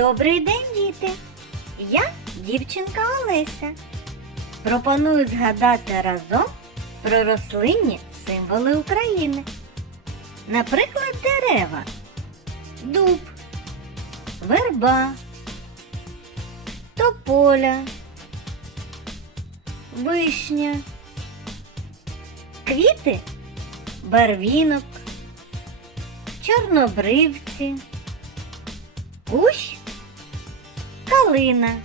Добрий день, діти! Я дівчинка Олеся. Пропоную згадати разом про рослинні символи України. Наприклад, дерева, дуб, верба, тополя, вишня, квіти, барвінок, чорнобривці, кущ Калина.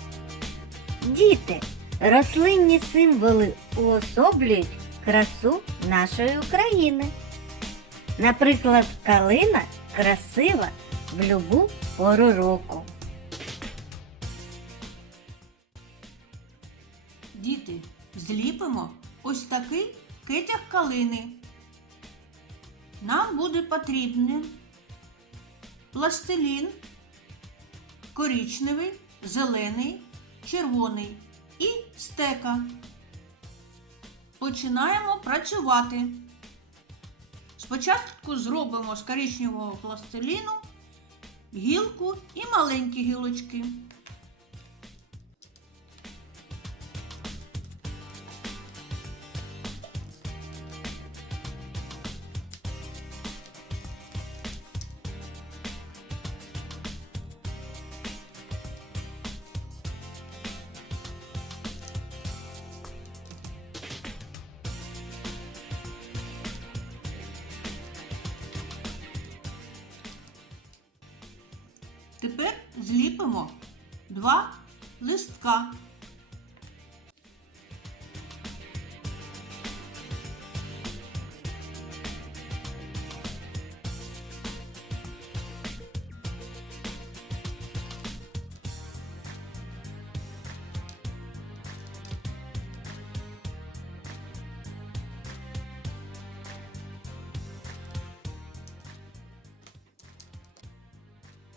Діти, рослинні символи уособлюють красу нашої України. Наприклад, калина красива в любу пору року. Діти, зліпимо ось такий китяг калини. Нам буде потрібен пластилін коричневий, зелений, червоний і стека. Починаємо працювати. Спочатку зробимо з коричневого пластиліну гілку і маленькі гілочки. Тепер зліпимо два листка.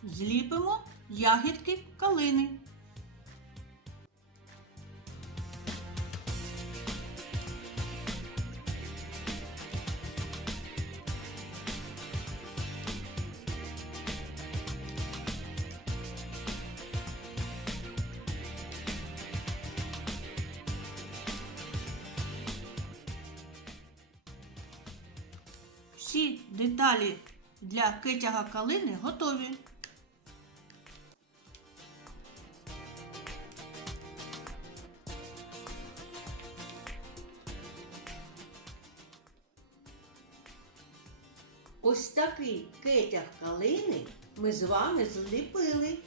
Зліпимо ягідки калини. Всі деталі для китяга калини готові. Ось такий кетяг калини ми з вами зліпили.